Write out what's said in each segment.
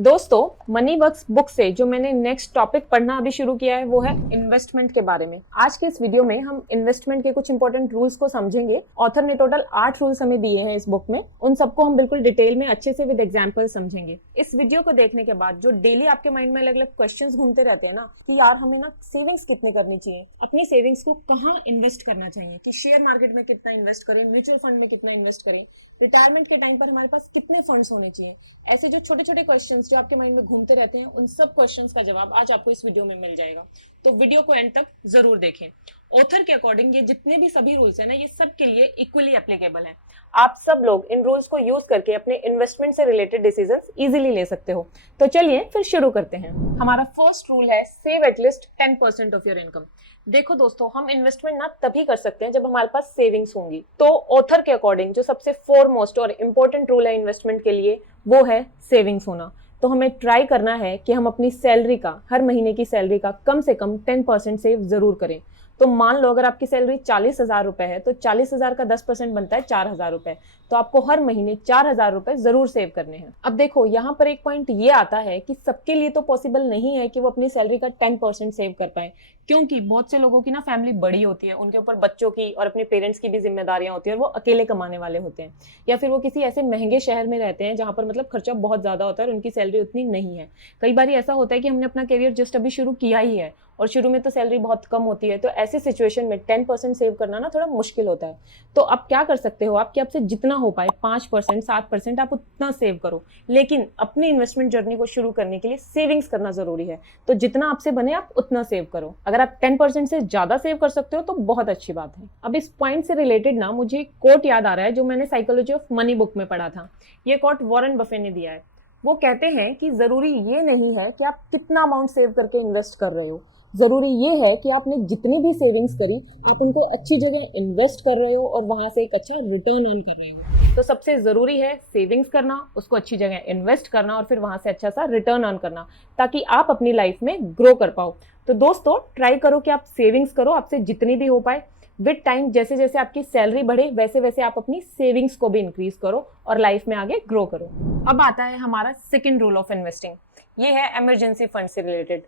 दोस्तों, money works book से जो मैंने नेक्स्ट टॉपिक पढ़ना अभी शुरू किया है वो है इन्वेस्टमेंट के बारे में। आज के इस वीडियो में हम इन्वेस्टमेंट के कुछ इंपॉर्टेंट रूल्स को समझेंगे। ऑथर ने टोटल 8 रूल्स हमें दिए हैं इस बुक में। उन सबको हम बिल्कुल डिटेल में अच्छे से विद एग्जांपल समझेंगे। इस वीडियो को देखने के बाद जो डेली आपके माइंड में अलग अलग क्वेश्चंस घूमते रहते हैं ना कि यार हमें ना सेविंग्स कितनी करनी चाहिए, अपनी सेविंग्स को कहाँ इन्वेस्ट करना चाहिए, कि शेयर मार्केट में कितना इन्वेस्ट करें, म्यूचुअल फंड में कितना इन्वेस्ट करें, रिटायरमेंट के टाइम पर हमारे पास कितने फंड्स होने चाहिए, ऐसे जो छोटे छोटे क्वेश्चंस जो आपके माइंड में घूमते रहते हैं उन सब क्वेश्चंस का जवाब आज आपको इस वीडियो में मिल जाएगा। तो वीडियो को एंड तक जरूर देखें। ऑथर के अकॉर्डिंग ये जितने भी सभी रूल्स हैं ना, ये सब के लिए इक्वली एप्लीकेबल है। आप सब लोग इन रूल्स को यूज करके अपने इन्वेस्टमेंट से रिलेटेड डिसीजंस इजीली ले सकते हो। तो चलिए फिर शुरू करते हैं। हमारा फर्स्ट रूल है save at least 10% of your income. देखो दोस्तों, हम इन्वेस्टमेंट ना तभी कर सकते हैं जब हमारे पास सेविंग्स होंगी। तो ऑथर के अकॉर्डिंग जो सबसे फोरमोस्ट और इम्पोर्टेंट रूल है इन्वेस्टमेंट के लिए वो है सेविंग्स होना। तो हमें ट्राई करना है कि हम अपनी सैलरी का, हर महीने की सैलरी का कम से कम 10% सेव जरूर करें। तो मान लो अगर आपकी सैलरी 40,000 रुपए है तो 40,000 का 10% बनता है 4,000 रुपए। तो आपको हर महीने 4,000 रुपए जरूर सेव करने हैं। अब देखो, यहाँ पर एक पॉइंट ये आता है कि सबके लिए तो पॉसिबल नहीं है कि वो अपनी सैलरी का 10% सेव कर पाए, क्योंकि बहुत से लोगों की ना फैमिली बड़ी होती है, उनके ऊपर बच्चों की और अपने पेरेंट्स की भी जिम्मेदारियां होती है और वो अकेले कमाने वाले होते हैं, या फिर वो किसी ऐसे महंगे शहर में रहते हैं जहां पर मतलब खर्चा बहुत ज्यादा होता है और उनकी सैलरी उतनी नहीं है। कई बार ऐसा होता है कि हमने अपना करियर जस्ट अभी शुरू किया ही है और शुरू में तो सैलरी बहुत कम होती है। तो ऐसे सिचुएशन में 10% सेव करना ना थोड़ा मुश्किल होता है। तो आप क्या कर सकते हो, आपके आपसे जितना हो पाए 5%, 7% आप उतना सेव करो। लेकिन अपनी इन्वेस्टमेंट जर्नी को शुरू करने के लिए सेविंग्स करना जरूरी है। तो जितना आपसे बने आप उतना सेव करो। अगर आप 10% से ज्यादा सेव कर सकते हो तो बहुत अच्छी बात है। अब इस पॉइंट से रिलेटेड ना मुझे एक कोट याद आ रहा है जो मैंने साइकोलॉजी ऑफ मनी बुक में पढ़ा था। ये कोट वॉरेन बफेट ने दिया है। वो कहते हैं कि जरूरी ये नहीं है कि आप कितना अमाउंट सेव करके इन्वेस्ट कर रहे हो, जरूरी ये है कि आपने जितनी भी सेविंग्स करी आप उनको अच्छी जगह इन्वेस्ट कर रहे हो और वहां से एक अच्छा रिटर्न अर्न कर रहे हो। तो सबसे जरूरी है सेविंग्स करना, उसको अच्छी जगह इन्वेस्ट करना और फिर वहां से अच्छा सा रिटर्न अर्न करना, ताकि आप अपनी लाइफ में ग्रो कर पाओ। तो दोस्तों, ट्राई करो कि आप सेविंग्स करो, आपसे जितनी भी हो पाए। विद टाइम जैसे जैसे आपकी सैलरी बढ़े वैसे वैसे आप अपनी सेविंग्स को भी इंक्रीज करो और लाइफ में आगे ग्रो करो। अब आता है हमारा सेकंड रूल ऑफ इन्वेस्टिंग। ये है इमरजेंसी फंड से रिलेटेड।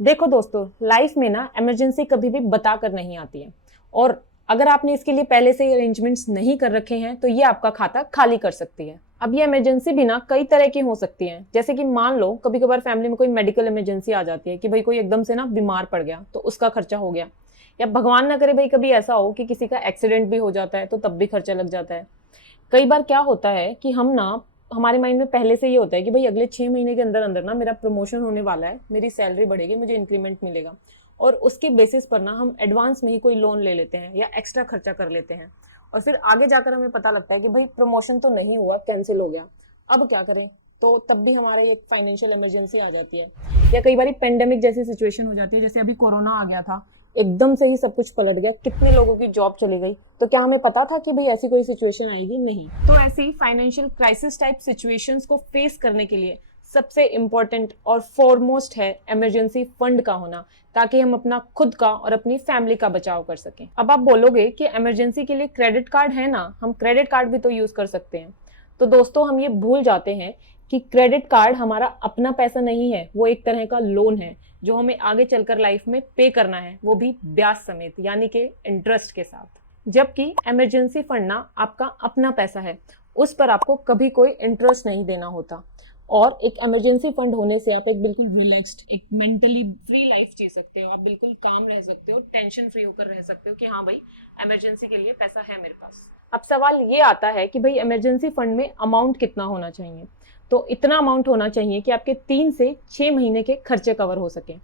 देखो दोस्तों, लाइफ में ना इमरजेंसी कभी भी बता कर नहीं आती है, और अगर आपने इसके लिए पहले से अरेंजमेंट्स नहीं कर रखे हैं तो ये आपका खाता खाली कर सकती है। अब ये इमरजेंसी भी ना कई तरह की हो सकती है। जैसे कि मान लो कभी कभार फैमिली में कोई मेडिकल इमरजेंसी आ जाती है कि भाई कोई एकदम से ना बीमार पड़ गया तो उसका खर्चा हो गया, या भगवान ना करे भाई कभी ऐसा हो कि किसी का एक्सीडेंट भी हो जाता है तो तब भी खर्चा लग जाता है। कई बार क्या होता है कि हमारे माइंड में पहले से ये होता है कि भाई अगले 6 महीने के अंदर अंदर ना मेरा प्रमोशन होने वाला है, मेरी सैलरी बढ़ेगी, मुझे इंक्रीमेंट मिलेगा, और उसके बेसिस पर ना हम एडवांस में ही कोई लोन ले लेते हैं या एक्स्ट्रा खर्चा कर लेते हैं, और फिर आगे जाकर हमें पता लगता है कि भाई प्रमोशन तो नहीं हुआ, कैंसिल हो गया, अब क्या करें। तो तब भी हमारे एक फाइनेंशियल इमरजेंसी आ जाती है, या कई बार पेंडेमिक जैसी सिचुएशन हो जाती है। जैसे अभी कोरोना आ गया था, एकदम से ही सब कुछ पलट गया, कितने लोगों की जॉब चली गई। तो क्या हमें पता था कि भाई ऐसी कोई सिचुएशन आएगी? नहीं। तो ऐसी फाइनेंशियल क्राइसिस टाइप सिचुएशंस को फेस करने के लिए सबसे इम्पोर्टेंट और फॉरमोस्ट है इमरजेंसी फंड का होना, ताकि हम अपना खुद का और अपनी फैमिली का बचाव कर सकें। अब आप बोलोगे कि इमरजेंसी के लिए क्रेडिट कार्ड है ना, हम क्रेडिट कार्ड भी तो यूज कर सकते हैं। तो दोस्तों, हम ये भूल जाते हैं कि क्रेडिट कार्ड हमारा अपना पैसा नहीं है, वो एक तरह का लोन है जो हमें आगे चलकर लाइफ में पे करना है, वो भी ब्याज समेत, यानी कि इंटरेस्ट के साथ। जबकि इमरजेंसी फंड ना आपका अपना पैसा है, उस पर आपको कभी कोई इंटरेस्ट नहीं देना होता। और एक इमरजेंसी फंड होने से आप एक बिल्कुल रिलैक्स्ड, एक मेंटली फ्री लाइफ जी सकते हो। आप बिल्कुल काम रह सकते हो, टेंशन फ्री होकर रह सकते हो कि हाँ भाई इमरजेंसी के लिए पैसा है मेरे पास। अब सवाल ये आता है कि भाई इमरजेंसी फंड में अमाउंट कितना होना चाहिए। तो इतना अमाउंट होना चाहिए कि आपके 3 से 6 महीने के खर्चे कवर हो सके।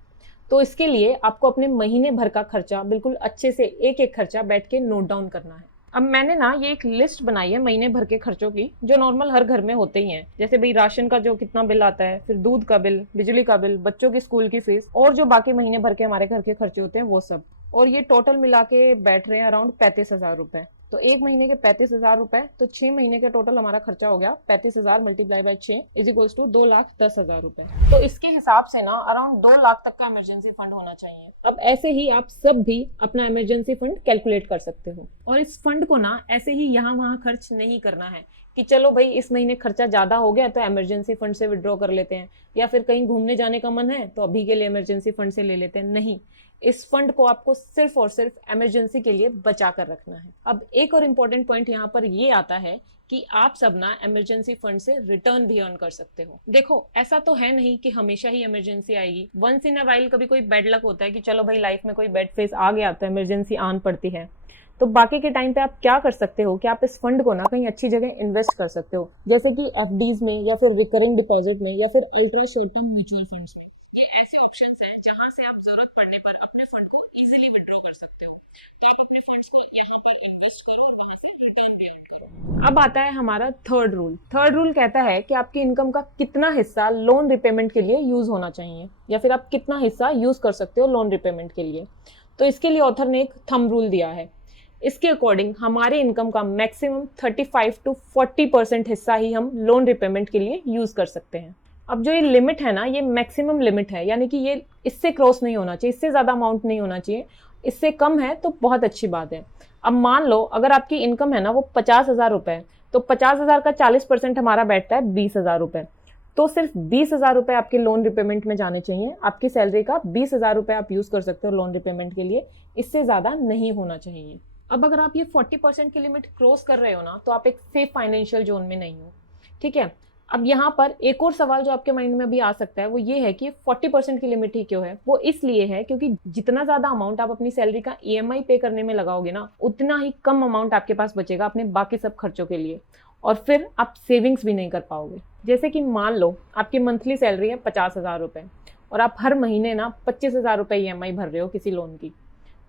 तो इसके लिए आपको अपने महीने भर का खर्चा बिल्कुल अच्छे से एक एक खर्चा बैठ के नोट डाउन करना है। अब मैंने ना ये एक लिस्ट बनाई है महीने भर के खर्चों की, जो नॉर्मल हर घर में होते ही हैं। जैसे भाई राशन का जो कितना बिल आता है, फिर दूध का बिल, बिजली का बिल, बच्चों की स्कूल की फीस, और जो बाकी महीने भर के हमारे घर के खर्चे होते हैं वो सब। और ये टोटल मिला के बैठ रहे हैं अराउंड 35,000 रुपए। तो एक महीने के 35,000 रुपए, तो 6 महीने का टोटल हमारा खर्चा हो गया 35,000 multiply by 6 is equals to 2,10,000 रुपए। तो इसके हिसाब से ना अराउंड 2 लाख तक का इमरजेंसी फंड होना चाहिए। अब ऐसे ही आप सब भी अपना इमरजेंसी फंड कैलकुलेट कर सकते हो, और इस फंड को ना ऐसे ही यहाँ वहाँ खर्च नहीं करना है, कि चलो भाई इस महीने खर्चा ज्यादा हो गया तो इमरजेंसी फंड से विड्रॉ कर लेते हैं, या फिर कहीं घूमने जाने का मन है तो अभी के लिए इमरजेंसी फंड से ले लेते हैं। नहीं, इस फंड को आपको सिर्फ और सिर्फ इमरजेंसी के लिए बचा कर रखना है। अब एक और इम्पोर्टेंट पॉइंट यहाँ पर ये आता है कि आप सब ना इमरजेंसी फंड से रिटर्न भी अर्न कर सकते हो। देखो, ऐसा तो है नहीं कि हमेशा ही इमरजेंसी आएगी। वंस इन अ वाइल कभी कोई बैड लक होता है कि चलो भाई लाइफ में कोई बैड फेस आ गया तो इमरजेंसी आन पड़ती है। तो बाकी के टाइम पे आप क्या कर सकते हो कि आप इस फंड को ना कहीं अच्छी जगह इन्वेस्ट कर सकते हो, जैसे कि एफडीज में, या फिर रिकरिंग डिपॉजिट में, या फिर ultra short term mutual funds में। ये ऐसे ऑप्शंस हैं जहां से आप जरूरत पड़ने पर अपने फंड को इजीली विड्रॉ कर सकते हो। तो आप अपने फंड्स को यहाँ पर इन्वेस्ट करो और वहां से रिटर्न भी अर्न करो। अब आता है हमारा थर्ड रूल। थर्ड रूल कहता है कि आपकी इनकम का कितना हिस्सा लोन रिपेमेंट के लिए यूज होना चाहिए, या फिर आप कितना हिस्सा यूज कर सकते हो लोन रिपेमेंट के लिए। तो इसके लिए ऑथर ने एक थंब रूल दिया है। इसके अकॉर्डिंग हमारे इनकम का मैक्सिमम 35 to 40% हिस्सा ही हम लोन रिपेमेंट के लिए यूज कर सकते हैं। अब जो ये लिमिट है ना, ये मैक्सिमम लिमिट है, यानी कि ये इससे क्रॉस नहीं होना चाहिए, इससे ज्यादा अमाउंट नहीं होना चाहिए। इससे कम है तो बहुत अच्छी बात है। अब मान लो अगर आपकी इनकम है ना वो 50,000 रुपए, तो 50,000 का 40% हमारा बैठता है 20,000 रुपए। तो सिर्फ 20,000 रुपए आपके लोन रिपेमेंट में जाने चाहिए। आपकी सैलरी का 20,000 रुपए आप यूज कर सकते हो लोन रिपेमेंट के लिए, इससे ज्यादा नहीं होना चाहिए। अब अगर आप ये 40% की लिमिट क्रॉस कर रहे हो ना, तो आप एक सेफ फाइनेंशियल जोन में नहीं हो, ठीक है। अब यहाँ पर एक और सवाल जो आपके माइंड में भी आ सकता है वो ये है कि 40% की लिमिट ही क्यों है। वो इसलिए है क्योंकि जितना ज्यादा अमाउंट आप अपनी सैलरी का ईएमआई पे करने में लगाओगे ना, उतना ही कम अमाउंट आपके पास बचेगा अपने बाकी सब खर्चों के लिए, और फिर आप सेविंग्स भी नहीं कर पाओगे। जैसे कि मान लो आपकी मंथली सैलरी है 50,000 रुपए, और आप हर महीने ना 25,000 रुपए ईएमआई भर रहे हो किसी लोन की।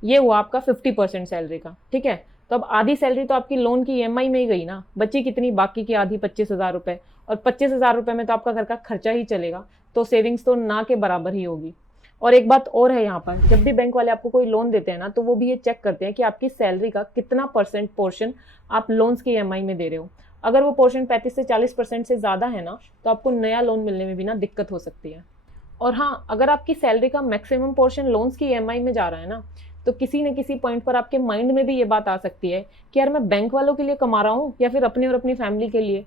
ये हुआ आपका 50% सैलरी का, ठीक है। तो अब आधी सैलरी तो आपकी लोन की ईएमआई में ही गई ना, बची कितनी, बाकी की आधी 25,000 रुपए। और 25,000 रुपए में तो आपका घर का खर्चा ही चलेगा, तो सेविंग्स तो ना के बराबर ही होगी। और एक बात और है यहाँ पर, जब भी बैंक वाले आपको कोई लोन देते हैं ना, तो वो भी ये चेक करते हैं कि आपकी सैलरी का कितना परसेंट पोर्शन आप लोन्स की ईएमआई में दे रहे हो। अगर वो पोर्शन 35 से 40% से ज्यादा है ना, तो आपको नया लोन मिलने में भी ना दिक्कत हो सकती है। और हाँ, अगर आपकी सैलरी का मैक्सिमम पोर्शन लोन्स की ईएमआई में जा रहा है ना, तो किसी न किसी पॉइंट पर आपके माइंड में भी ये बात आ सकती है कि यार मैं बैंक वालों के लिए कमा रहा हूँ या फिर अपने और अपनी फैमिली के लिए।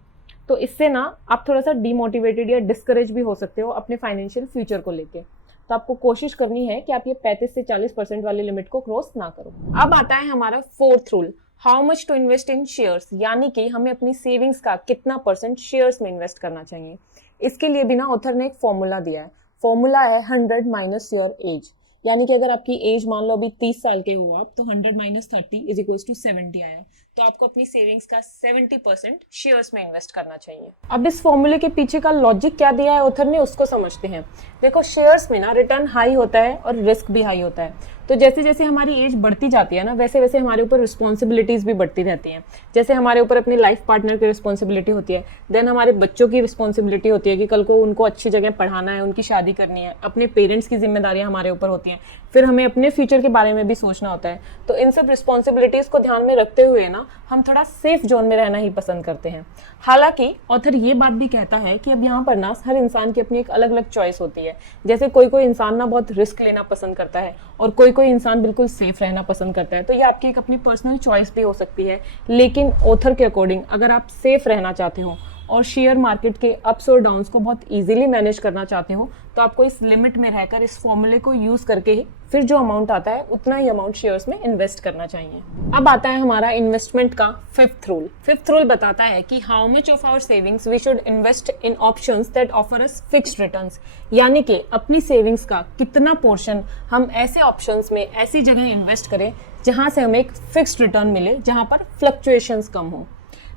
तो इससे ना आप थोड़ा सा डीमोटिवेटेड या डिस्करेज भी हो सकते हो अपने फाइनेंशियल फ्यूचर को लेके। तो आपको कोशिश करनी है कि आप ये 35 से 40% वाली लिमिट को क्रॉस ना करो। अब आता है हमारा fourth rule, how much to invest in shares, यानी कि हमें अपनी सेविंग्स का कितना परसेंट शेयर्स में इन्वेस्ट करना चाहिए। इसके लिए भी ना ऑथर ने एक फॉर्मूला दिया है। फॉर्मूला है 100 माइनस योर एज, यानी कि अगर आपकी एज मान लो अभी 30 साल के हो आप, तो 100 माइनस 30 इज इक्वल्स टू 70 आया। तो आपको अपनी सेविंग्स का 70% शेयर्स में इन्वेस्ट करना चाहिए। अब इस फॉर्मूले के पीछे का लॉजिक क्या दिया है ऑथर ने, उसको समझते हैं। देखो, शेयर्स में ना रिटर्न हाई होता है और रिस्क भी हाई होता है। तो जैसे जैसे हमारी एज बढ़ती जाती है ना, वैसे वैसे हमारे ऊपर रिस्पॉन्सिबिलिटीज भी बढ़ती रहती हैं। जैसे हमारे ऊपर अपनी लाइफ पार्टनर की रिस्पॉन्सिबिलिटी होती है, देन हमारे बच्चों की रिस्पॉन्सिबिलिटी होती है कि कल को उनको अच्छी जगह पढ़ाना है, उनकी शादी करनी है, अपने पेरेंट्स की जिम्मेदारियां हमारे ऊपर होती हैं, फिर हमें अपने फ्यूचर के बारे में भी सोचना होता है। तो इन सब रिस्पॉन्सिबिलिटीज को ध्यान में रखते हुए ना हम थोड़ा सेफ जोन में रहना ही पसंद करते हैं। हालांकि ऑथर ये बात भी कहता है कि अब यहाँ पर ना हर इंसान की अपनी एक अलग अलग चॉइस होती है। जैसे कोई कोई इंसान ना बहुत रिस्क लेना पसंद करता है और कोई कोई इंसान बिल्कुल सेफ रहना पसंद करता है। तो ये आपकी एक अपनी पर्सनल चॉइस भी हो सकती है। लेकिन ऑथर के अकॉर्डिंग अगर आप सेफ रहना चाहते हो और शेयर मार्केट के अप्स और डाउन्स को बहुत इजीली मैनेज करना चाहते हो, तो आपको इस लिमिट में रहकर इस फॉर्मूले को यूज करके ही फिर जो अमाउंट आता है उतना ही अमाउंट शेयर्स में इन्वेस्ट करना चाहिए। अब आता है हमारा इन्वेस्टमेंट का फिफ्थ रूल। फिफ्थ रूल बताता है कि how much of our savings we should invest in options that offer us fixed returns, यानी कि अपनी सेविंग्स का कितना पोर्शन हम ऐसे ऑप्शंस में, ऐसी जगह इन्वेस्ट करें जहां से हमें एक फिक्स्ड रिटर्न मिले, जहां पर फ्लक्चुएशंस कम हो।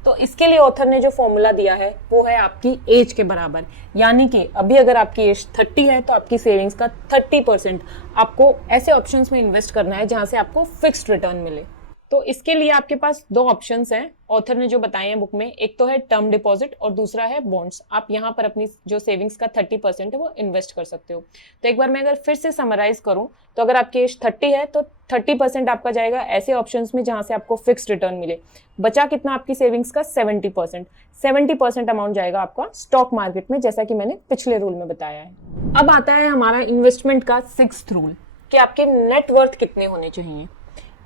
तो इसके लिए ऑथर ने जो फॉर्मूला दिया है वो है आपकी एज के बराबर, यानी कि अभी अगर आपकी एज 30 है तो आपकी सेविंग्स का 30% आपको ऐसे ऑप्शंस में इन्वेस्ट करना है जहां से आपको फिक्स्ड रिटर्न मिले। तो इसके लिए आपके पास दो ऑप्शंस हैं ऑथर ने जो बताए हैं बुक में, एक तो है टर्म डिपॉजिट और दूसरा है बॉन्ड्स। आप यहाँ पर अपनी जो सेविंग्स का 30% है वो इन्वेस्ट कर सकते हो। तो एक बार मैं अगर फिर से समराइज करूँ तो अगर आपकी एज 30 है तो 30% आपका जाएगा ऐसे ऑप्शंस में जहां से आपको फिक्स्ड रिटर्न मिले। बचा कितना आपकी सेविंग्स का 70% अमाउंट जाएगा आपका स्टॉक मार्केट में, जैसा कि मैंने पिछले रूल में बताया है। अब आता है हमारा इन्वेस्टमेंट का सिक्स्थ रूल कि आपके नेटवर्थ कितने होने चाहिए।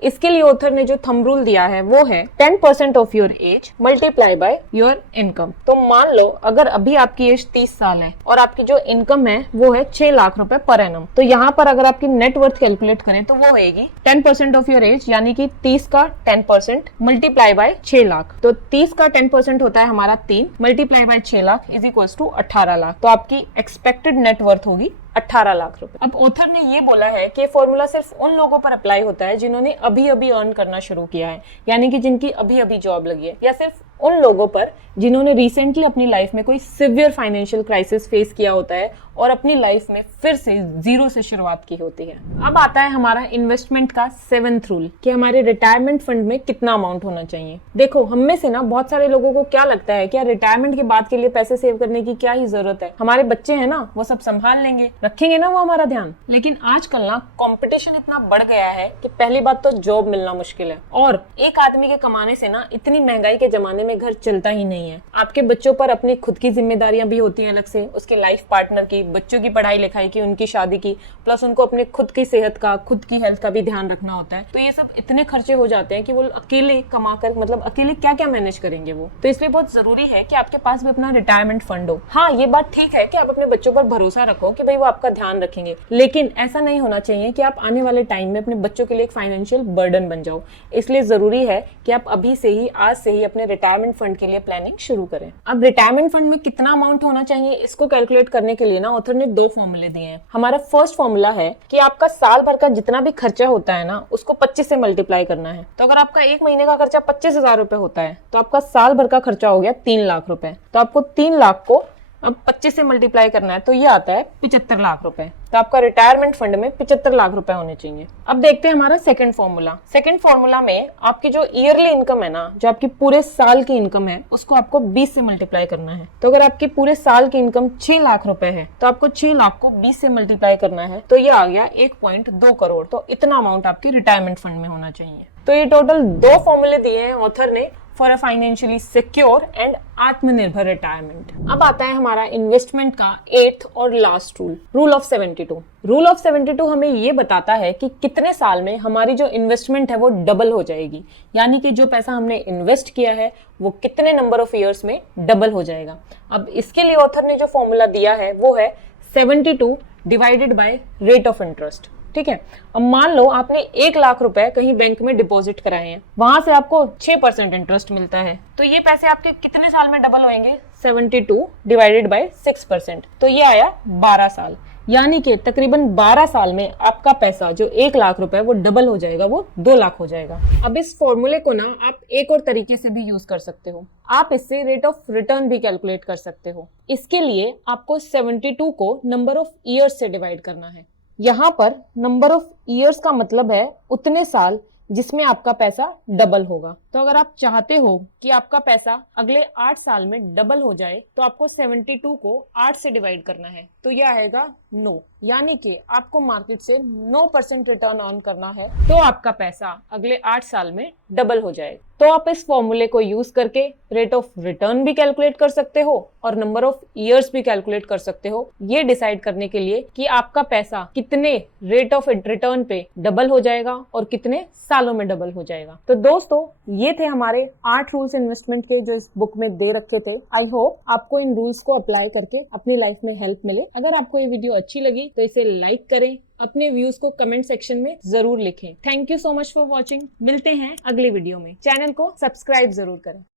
इसके लिए ऑथर ने जो थंब रूल दिया है वो है 10% of your S multiply by your income. तो मान लो अगर अभी आपकी एज 30 साल है और आपकी जो इनकम है वो है 6 लाख रुपए पर एनम, तो यहाँ पर अगर आपकी नेटवर्थ कैलकुलेट करें तो वो होगी 10% ऑफ योर एज, यानी कि 30 का 10% मल्टीप्लाई बाय 6 लाख। तो 30 का 10% होता है हमारा 3 multiply by 6 lakh is equals to 18 lakh. तो आपकी एक्सपेक्टेड नेटवर्थ होगी 18 लाख रुपए। अब ऑथर ने ये बोला है कि फॉर्मूला सिर्फ उन लोगों पर अप्लाई होता है जिन्होंने अभी अभी अर्न करना शुरू किया है, यानी कि जिनकी अभी अभी जॉब लगी है, या सिर्फ उन लोगों पर जिन्होंने रिसेंटली अपनी लाइफ में कोई सिवियर फाइनेंशियल क्राइसिस फेस किया होता है और अपनी लाइफ में फिर से जीरो से शुरुआत की होती है। अब आता है हमारा इन्वेस्टमेंट का 7th रूल कि हमारे रिटायरमेंट फंड में कितना अमाउंट होना चाहिए। देखो, हम में से ना बहुत सारे लोगों को क्या लगता है कि यार रिटायरमेंट के बाद के लिए पैसे सेव करने की क्या ही जरूरत है, हमारे बच्चे हैं ना वो सब संभाल लेंगे, रखेंगे ना वो हमारा ध्यान। लेकिन आजकल ना कंपटीशन इतना बढ़ गया है कि पहली बात तो जॉब मिलना मुश्किल है, और एक आदमी के कमाने से ना इतनी महंगाई के जमाने में घर चलता ही नहीं है। आपके बच्चों पर अपनी खुद की जिम्मेदारियां भी होती हैं अलग से, उसके लाइफ पार्टनर की, बच्चों की पढ़ाई लिखाई की, उनकी शादी की, प्लस उनको अपने खुद की सेहत का, खुद की हेल्थ का भी ध्यान रखना होता है। तो ये सब इतने खर्चे हो जाते हैं कि वो अकेले कमाकर, मतलब अकेले क्या क्या मैनेज करेंगे वो। तो इसलिए बहुत जरूरी है कि आपके पास भी अपना रिटायरमेंट फंड हो। हाँ, ये बात ठीक है कि आप अपने बच्चों पर भरोसा रखो कि भाई वो आपका ध्यान रखेंगे, लेकिन ऐसा नहीं होना चाहिए कि आप आने वाले टाइम में अपने बच्चों के लिए एक फाइनेंशियल बर्डन बन जाओ। इसलिए जरूरी है कि आप अभी से ही, आज से ही अपने रिटायरमेंट फंड के लिए प्लानिंग शुरू करें। अब रिटायरमेंट फंड में कितना अमाउंट होना चाहिए इसको कैलकुलेट करने के लिए ना ऑथर ने 2 फॉर्मूले दिए हैं। हमारा फर्स्ट फॉर्मूला है कि आपका साल भर का जितना भी खर्चा होता है ना उसको 25 से मल्टीप्लाई करना है। तो अगर आपका एक महीने का खर्चा 25,000 रुपए होता है तो आपका साल भर का खर्चा हो गया 3 लाख रुपए। तो आपको 3 लाख को अब 25 से मल्टीप्लाई करना है तो ये आता है 75 लाख रुपए। तो आपका रिटायरमेंट फंड में 75 लाख रुपए होने चाहिए। अब देखते हैं हमारा सेकंड फॉर्मूला। सेकंड फॉर्मूला में आपकी जो ईयरली इनकम है ना, जो आपकी पूरे साल की इनकम है, उसको आपको 20 से मल्टीप्लाई करना है। तो अगर आपकी पूरे साल की इनकम 6 लाख रुपए है तो आपको 6 लाख को 20 से मल्टीप्लाई करना है, तो ये आ गया 1.2 करोड़। तो इतना अमाउंट आपके रिटायरमेंट फंड में होना चाहिए। तो ये टोटल 2 फॉर्मूले दिए हैं ऑथर ने for a financially secure and आत्मनिर्भर रिटायरमेंट। अब आता है हमारा इन्वेस्टमेंट का 8th और last rule, rule of 72। Rule of 72 हमें ये बताता है कि कितने साल में हमारी जो इन्वेस्टमेंट है वो डबल हो जाएगी, यानी कि जो पैसा हमने इन्वेस्ट किया है वो कितने नंबर ऑफ ईयर्स में डबल हो जाएगा। अब इसके लिए ऑथर ने जो फॉर्मूला दिया है वो है 72 divided by rate of interest. ठीक है, अब मान लो आपने 1 लाख रुपए कहीं बैंक में डिपॉजिट कराए हैं, वहां से आपको 6% इंटरेस्ट मिलता है। तो ये पैसे आपके कितने साल में डबल होंगे? 72 डिवाइडेड बाय 6%, तो ये आया 12 साल। यानी कि तकरीबन 12 साल में आपका पैसा जो 1 लाख रुपए वो डबल हो जाएगा, वो 2 लाख हो जाएगा। अब इस फॉर्मूले को ना आप एक और तरीके से भी यूज कर सकते हो। आप इससे रेट ऑफ रिटर्न भी कैलकुलेट कर सकते हो। इसके लिए आपको 72 को नंबर ऑफ ईयर्स से डिवाइड करना है। यहाँ पर नंबर ऑफ ईयर्स का मतलब है उतने साल जिसमें आपका पैसा डबल होगा। तो अगर आप चाहते हो कि आपका पैसा अगले 8 साल में डबल हो जाए तो आपको 72 को 8 से डिवाइड करना है, तो यह आएगा 9, यानी कि आपको मार्केट से 9% रिटर्न ऑन करना है तो आपका पैसा अगले 8 साल में डबल हो जाएगा। तो आप इस फॉर्मूले को यूज करके रेट ऑफ रिटर्न भी कैलकुलेट कर सकते हो और नंबर ऑफ ईयर्स भी कैलकुलेट कर सकते हो, ये डिसाइड करने के लिए कि आपका पैसा कितने रेट ऑफ रिटर्न पे डबल हो जाएगा और कितने सालों में डबल हो जाएगा। तो दोस्तों, ये थे हमारे 8 रूल्स इन्वेस्टमेंट के जो इस बुक में दे रखे थे। आई होप आपको इन रूल्स को अप्लाई करके अपनी लाइफ में हेल्प मिले। अगर आपको ये वीडियो अच्छी लगी तो इसे लाइक करें, अपने व्यूज को कमेंट सेक्शन में जरूर लिखें। Thank you so much for watching. मिलते हैं अगले वीडियो में। चैनल को सब्सक्राइब जरूर करें।